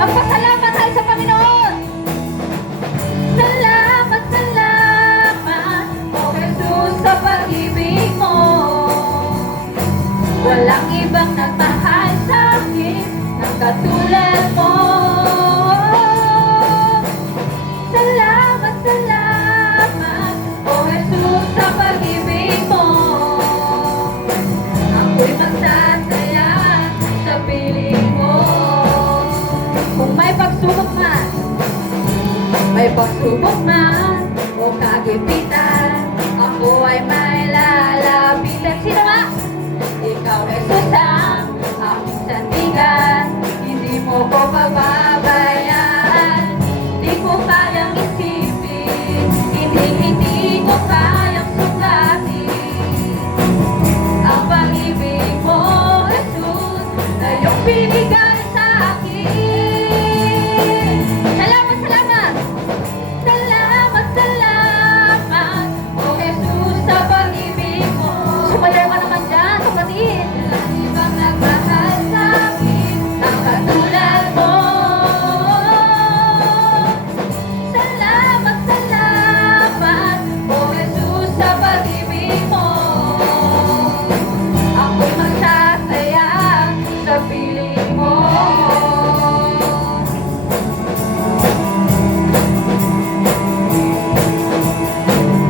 Magpasalamat tayo sa Panginoon. Salamat, salamat. pagsubok man o kagipitan, ako ay may lalapitan. Sino nga? Ikaw, Jesus, ang aking sandigan. Hindi mo ko pababayaan. Di ko kayang isipin, hindi ko kayang sukatin ang pag-ibig mo, Jesus, na iyong binigay sa akin. Salamat, salamat! Salamat, salamat, oh Jesus, sa pag-ibig mo. Sumayaw ka naman dyan, kapatid. Walang ibang nagmahal sa akin ang katulad mo. Salamat, salamat, oh Jesus, sa pag-ibig mo. Ako'y magsasaya sa piling mo.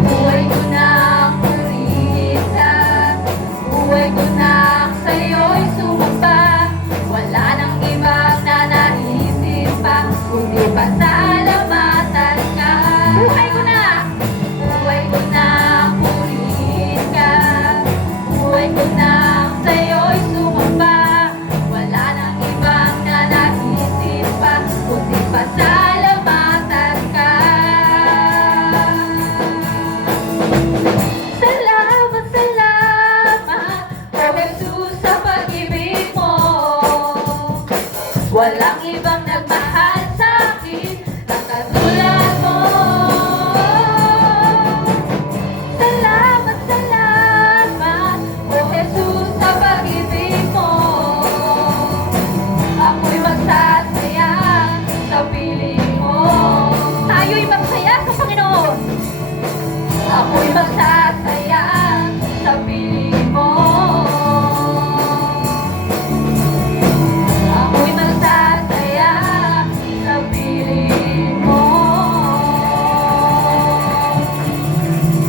Buhay ko na ang purihin ka, buhay ko na ang sa'yo'y sumamba. Wala nang ibang nanaisip pa, kundi pasalamatan ka. Buhay ko na ang purihin ka, buhay ko na ang sa'yo'y sumamba. Wala nang ibang nanaisip pa, kundi pasalamatan ka. Salamat, salamat, oh Jesus, sa pag-ibig mo. Walang ibang nagmahal sa akin ang katulad mo. Salamat, salamat, oh Jesus, sa pag-ibig mo. Ako'y magsasaya sa piling mo. Tayo'y magsaya sa Panginoon. Ako'y magsasaya sa piling mo. Ako'y magsasaya sa piling mo.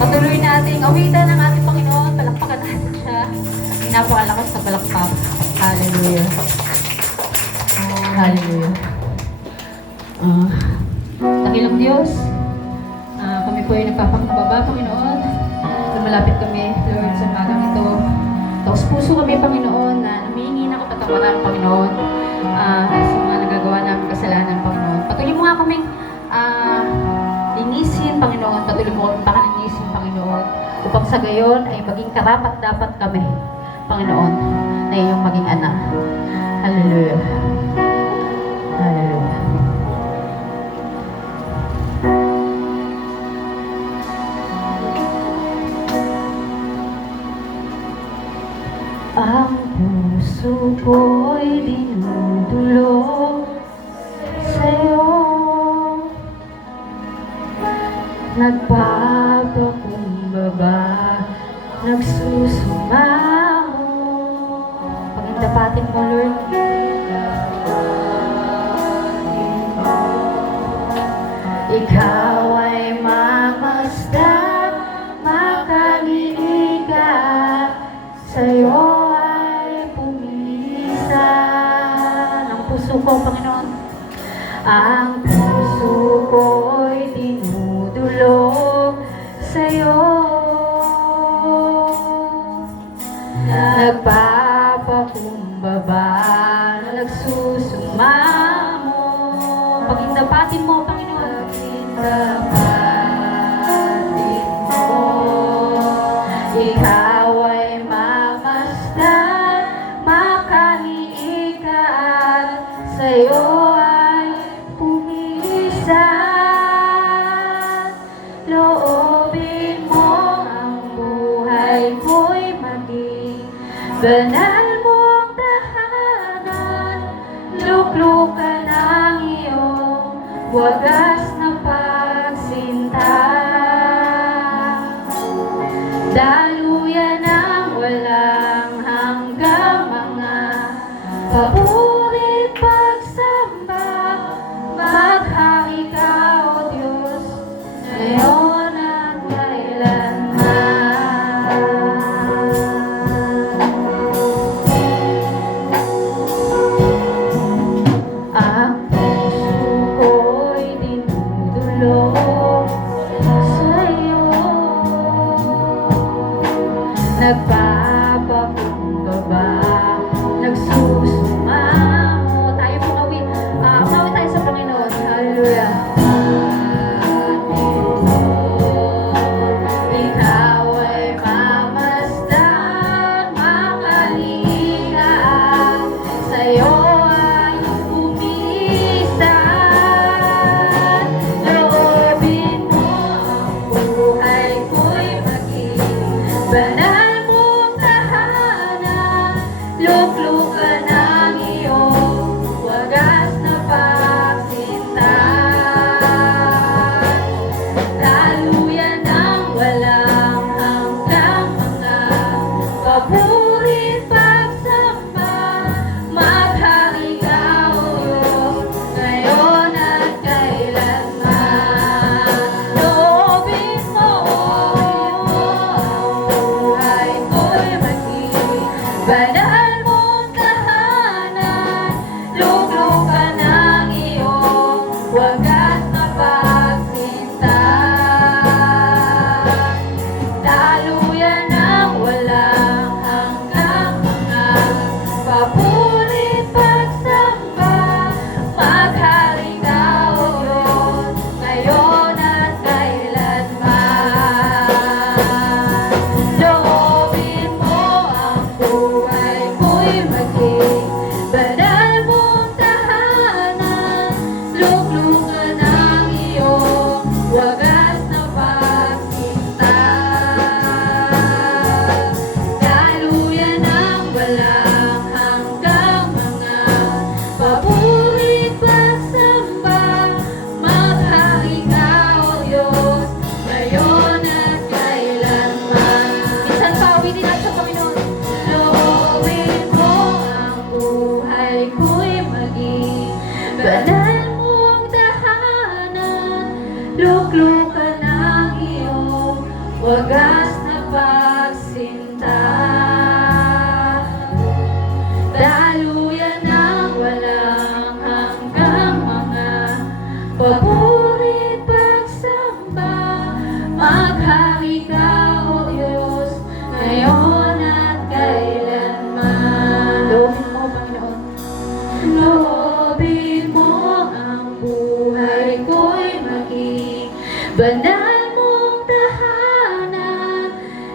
Patuloy nating awitan ng ating Panginoon. Palakpakan natin siya. Napakalakas na palakpak. Hallelujah. Hallelujah. Dakilang Diyos, kami po ay nagpapakumbaba, Panginoon. Lumalapit kami, Lord, sa magang ito. Taos puso kami, Panginoon, na namingi ng kapatawaran, Panginoon, sa mga nagagawa namin kasalanan, Panginoon. Patuloy mo nga kaming linisin, Panginoon. Patuloy mo kaming pakalinisin, Panginoon. Upang sa gayon ay maging karapat-dapat kami, Panginoon, na iyong maging anak. Hallelujah. Hallelujah. Ang puso ko'y dinudulog sa'yo, nagpapakumbaba, nagsusumaho. Pagindapatin mo, Lord. Ikaw ay mamasdan, makaliigat, sa'yo ay pumilisan. Ang puso ko, Panginoon. Ang puso ko'y dinudulog sa'yo, nagpapakumbaba, nagsusumamo. Pagindapatin mo, Panginoon. Pagindapatin mo. Ikaw ay mamasdan, makaliikat, sa'yo ay pumilisan. Loobin mo ang buhay ko'y maging banal mong tahanan. Luklukan ang iyong wagas na pagsinta. Daluyan ang walang hanggang mga paburit pagsamba. Maghari ka, O Diyos, ngayon at kailanman. Ang puso ko'y dinudulog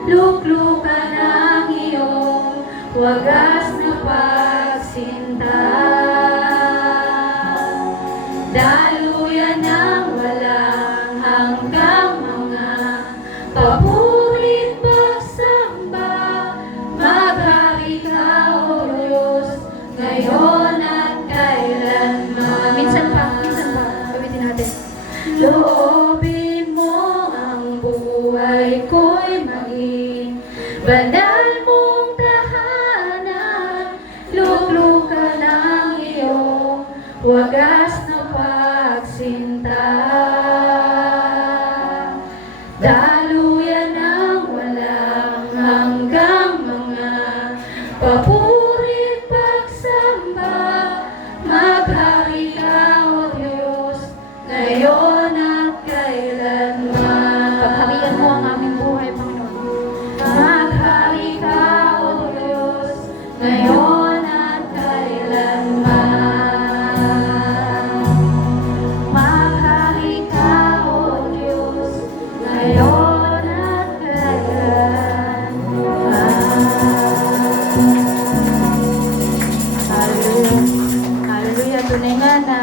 Luklukan ang iyong wagas na pagsinta. Daluyan ng walang hanggang mga papurit pagsamba. Maghari ka, O Diyos, ngayon at kailanman. Minsan pa, gamitin natin. Loobin mo ang buhay ko'y maging banal mong tahanan. Luklukan ang iyong wagas na pagsinta. Daluyan ng walang hanggang mga papurit pagsamba. Maghari ka, O Diyos, ngayon at kailanman. Pagharian mo ang aming buhay, Panginoon. Maghari ka, O Diyos, ngayon at kailanman. Maghari ka, O Diyos, ngayon at kailanman. Hallelujah. Hallelujah. Tunay nga na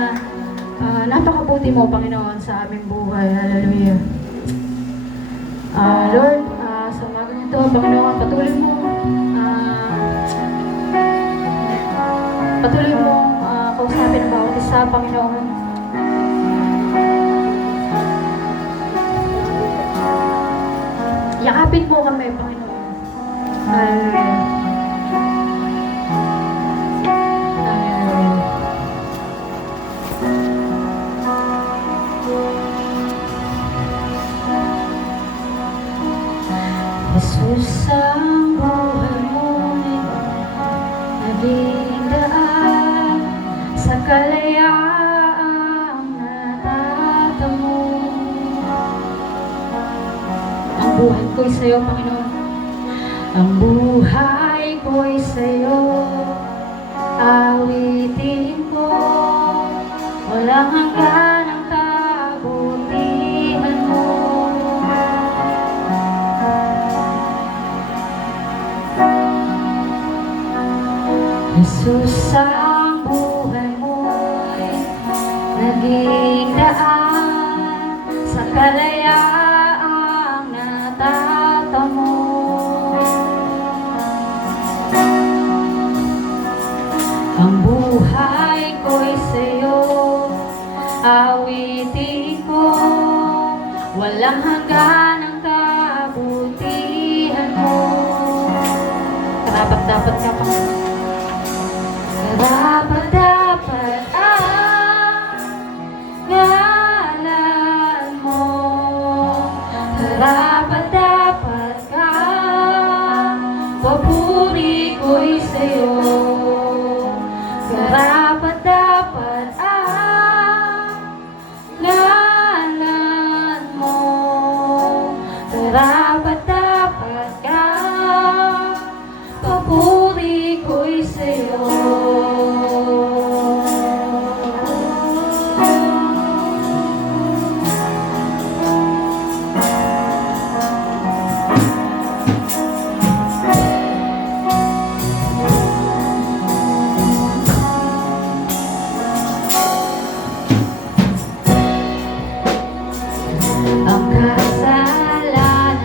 napakabuti mo, Panginoon, sa aming buhay. Hallelujah. Lord, sa umagang ito, Panginoon, patuloy mo kausapin ang bawat isa, Panginoon. Yakapin mo kami, Panginoon. Hallelujah. Hallelujah. Jesus, ang buhay mo'y naging daan sa kalayaang natatamo. Ang buhay ko'y sa'yo, Panginoon. Ang buhay ko'y sa'yo. Awitin ko, walang hanggan ang kabutihan mo. Jesus, ang buhay mo'y naging daan sa kalayaang natatamo. Ang buhay ko'y sa'yo, awitin ko, walang hanggan ang kabutihan mo. Karapat-dapat ka, Panginoon. Karapat-dapat ang ngalan mo. Karapat-dapat ka, papuri ko'y sa'yo. Karapat-dapat ang ngalan mo. Karapat-dapat ka, papuri ko'y sa'yo. Ang kasalanan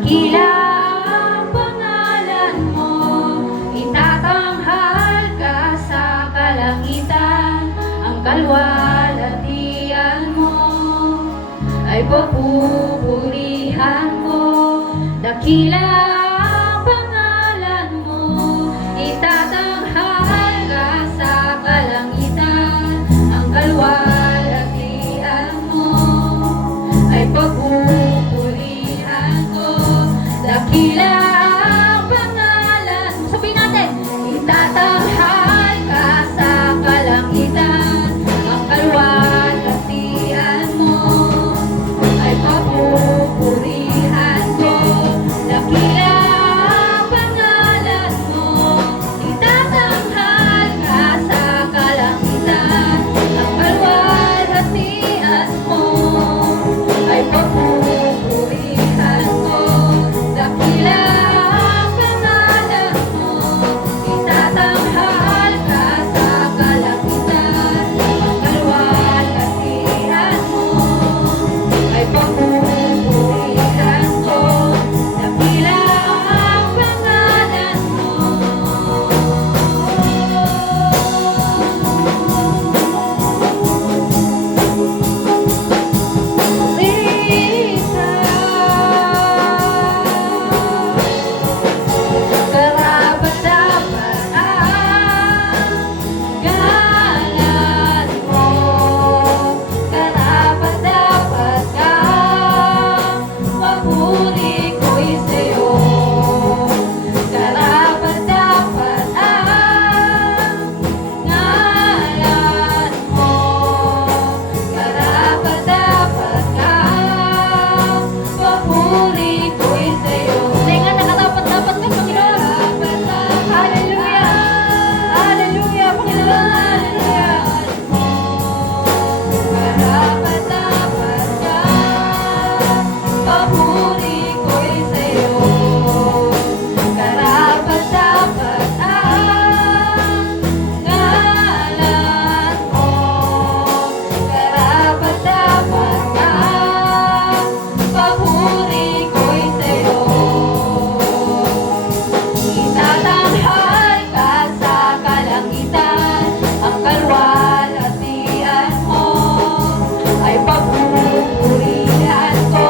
Dakila ang pangalan mo, itatanghal ka sa kalangitan. Ang kalwalhatian mo ay papupurihan ko. Dakila ang pangalan mo, itatanghal ka sa kalangitan. Ang kalwalhatian mo ay papupurihan ko. Dakila ang pangalan mo, sabihin natin, itatanghal ka sa kalangitan. Ang kalwalhatian mo ay papupurihan ko. Dakila ang pangalan mo, itatanghal ka sa kalangitan. Ang kalwalhatian mo ay papupurihan ko. Dakila ang pangalan mo, itatanghal ka sa kalangitan. Ang kalwalhatian mo ay papupurihan ko. Dakila ang pangalan mo. Risa, karapat-dapat ang galan mo. Karapat-dapat ang papuri ko'y sa'yo. Karapat-dapat ang ngalan mo. Karapat-dapat ang papuri ko'y sa'yo. Tenga na karapat-dapat ka, Panginoon. Hallelujah! Hallelujah, Panginoon! Hallelujah! Karapat-dapat ka, papuri ko'y sa'yo. Karapat-dapat ang ngalan mo. Karapat-dapat ang papuri ko'y sa'yo. Itatanghal ka sa kalangitan. Ang kalwalhatian mo ay papupurihan ko.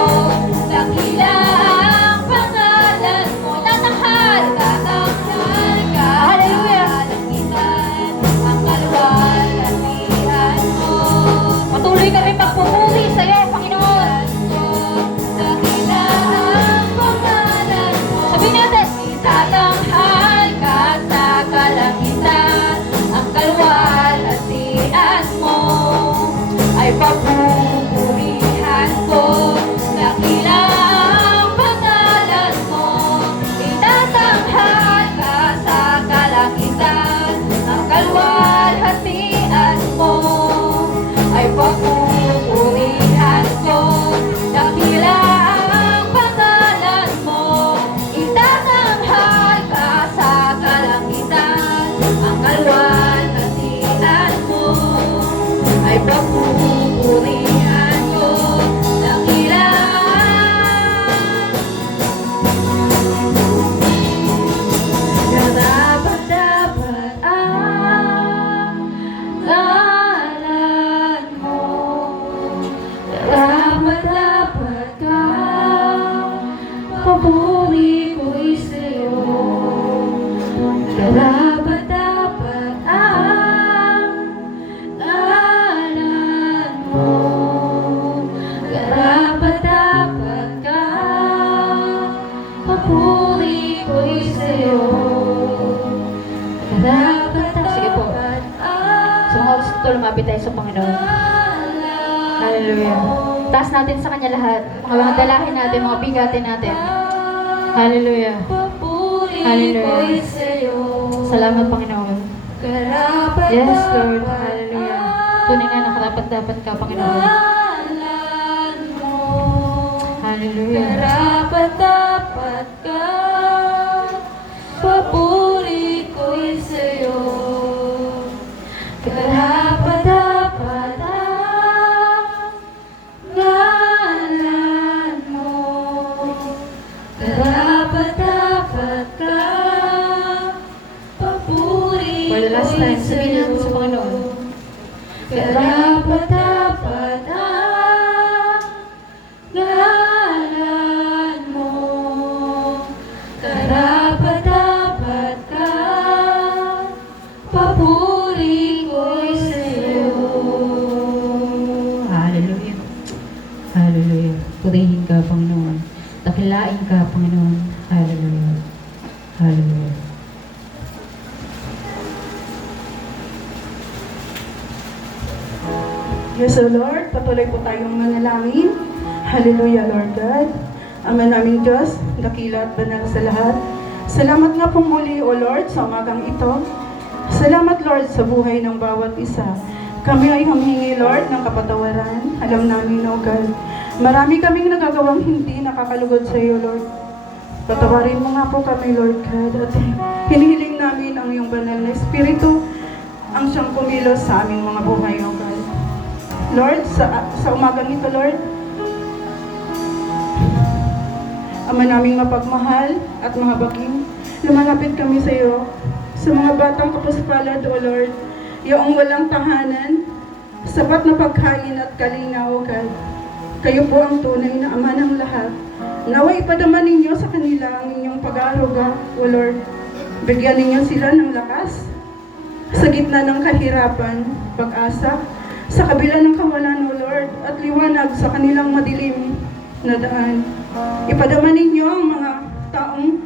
Dakila ang pangalan mo, itatanghal ka sa kalangitan. Ang kalwalhatian mo, patuloy kami magpupuri sa iyo, Panginoon. Dakila ang pangalan mo, sabihin natin, itatanghal ka sa kalangitan. Ang kalwalhatian mo ay papupurihan ko. Dakila ang pangalan mo, itatanghal ka sa kalangitan. Ang kalwalhatian mo ay papupurihan ko. Dakila ang pangalan mo, itatanghal ka sa kalangitan. Ang kalwalhatian mo ay papupurihan ko. Dakila karapat-dapat ang ngalan mo. Karapat-dapat ka, papuri ko'y sa'yo. Karapat-dapat ang ngalan mo. Karapat-dapat ka, papuri ko'y sa'yo. Sige po. So mga gusto lumapit tayo sa Panginoon. Hallelujah. Taas natin sa Kanya lahat. Mga dalahin natin, mga bigatin natin. Hallelujah. Hallelujah. Salamat, Panginoon. Yes, Lord. Hallelujah. Tunay nga na karapat-dapat ka, Panginoon. Hallelujah. Karapat-dapat ka, papuri ko'y sa'yo. Karapat-dapat ang ngalan mo. friends, sabihin natin sa Panginoon. Karapat-dapat ang ngalan mo, karapat-dapat ka, papuri ko'y sa'yo. Hallelujah. Hallelujah. Purihin ka, Panginoon. Dakilain ka, Panginoon. Hallelujah. Hallelujah. Yes, O Lord, patuloy po tayong manalangin. Hallelujah, Lord God. Ama naming Diyos, dakila at banal sa lahat. Salamat nga pong muli, O Lord, sa umagang ito. Salamat, Lord, sa buhay ng bawat isa. Kami ay humingi, Lord, ng kapatawaran. Alam namin, O God, marami kaming nagagawang hindi nakakalugod sa iyo, Lord. Patawarin mo nga po kami, Lord God. At hinihiling namin ang iyong banal na Espiritu ang siyang kumilos sa aming mga buhay, O God. Lord, sa umagang ito, Lord, Ama naming mapagmahal at mahabagin, lumalapit kami sa iyo, sa mga batang kapuspalad, O Lord, iyong walang tahanan, sapat na pagkain at kalinga, O God. Kayo po ang tunay na Ama ng lahat. Naway ipadama ninyo sa kanila ang inyong pag-aaruga, O Lord. Bigyan ninyo sila ng lakas sa gitna ng kahirapan, pag-asa, sa kabila ng kawalan, O Lord, at liwanag sa kanilang madilim na daan. Ipadama ninyo ang mga taong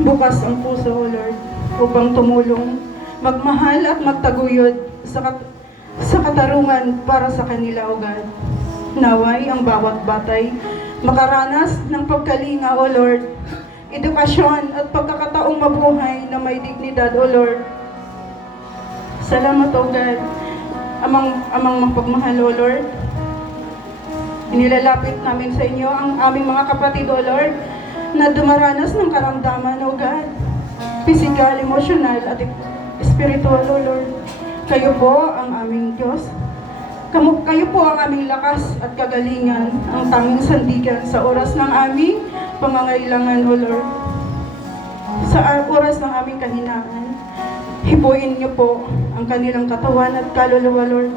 bukas ang puso, O Lord, upang tumulong, magmahal at magtaguyod sa katarungan para sa kanila, O God. Naway ang bawat batay makaranas ng pagkalinga, O Lord, edukasyon at pagkakataong mabuhay na may dignidad, O Lord. Salamat, O God. Amang mapagmahal, O Lord. Inilalapit namin sa inyo ang aming mga kapatid, O Lord, na dumaranas ng karamdaman, O God. Physical, emotional, at spiritual, O Lord. Kayo po ang aming Diyos. Kayo po ang aming lakas at kagalingan, ang tanging sandigan sa oras ng aming pangangailangan, O Lord. Sa oras ng aming kahinaan, hipuin niyo po ang kanilang katawan at kaluluwa, Lord.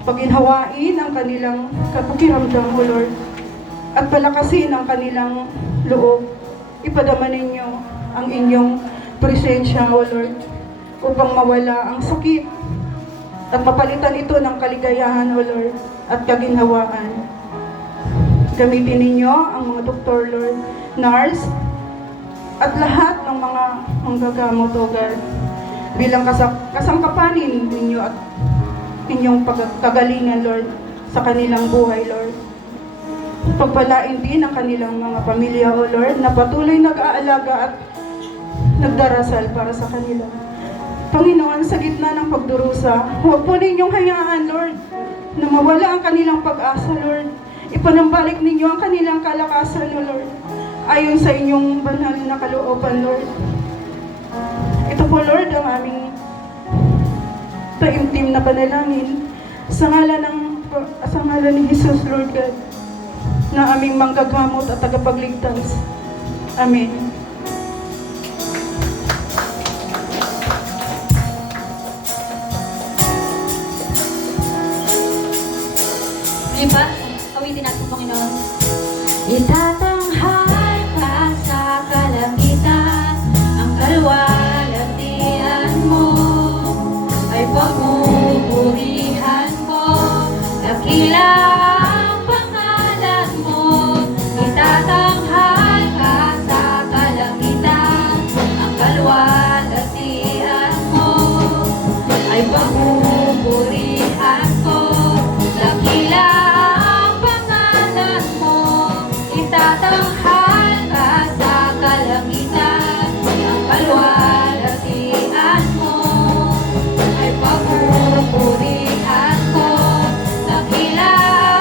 Paginhawain ang kanilang kapakiramdam, O Lord. At palakasin ang kanilang loob. Ipadama ninyo ang inyong presensya, O Lord, upang mawala ang sakit at mapalitan ito ng kaligayahan, O Lord, at kaginhawaan. Gamitin ninyo ang mga doktor, Lord, nurse, at lahat ng mga manggagamot, O God, bilang kasangkapanin ninyo at inyong kagalingan, Lord, sa kanilang buhay, Lord. Pagpalain din ang kanilang mga pamilya, O Lord, na patuloy nag-aalaga at nagdarasal para sa kanila. Panginoon, sa gitna ng pagdurusa, huwag po ninyong hayaan, Lord, na mawala ang kanilang pag-asa, Lord. Ipanambalik ninyo ang kanilang kalakasan, O Lord, ayon sa inyong banal na kalooban, Lord. Ito po, Lord, ang aming taimtim na panalangin sa ngalan ni Jesus, Lord God, na aming manggagamot at tagapagligtas. Amen. Diba? Awitin natin, Panginoon. Itatanghal ka sa kalangitan, ang kalwalhatian mo ay pagpupurihan ko. Dakila ang pangalan mo. Itatanghal ka sa kalangitan, ang kalwalhatian mo ay pagpupurihan ko. Dakila ang pangalan mo. Itatanghal ka sa kalangitan, ang kalwalhatian mo ay pagpupurihan ko. Dakila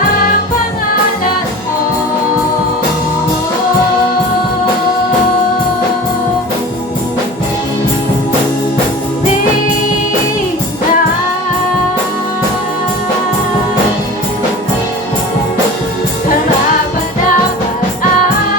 ang pangalan mo. Karapat-dapat ang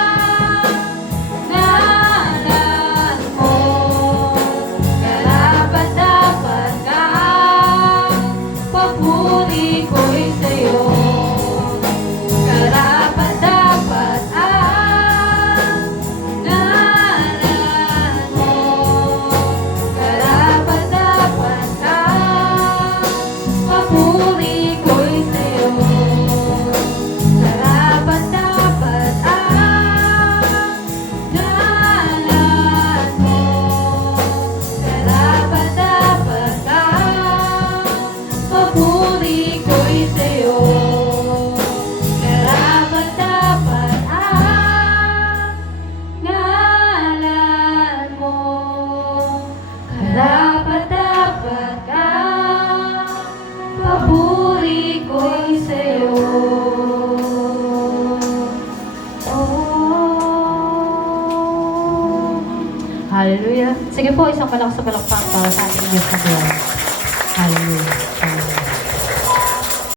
Sige po, isang malakas sa palakpak para sa ating Diyos na buhay. Hallelujah.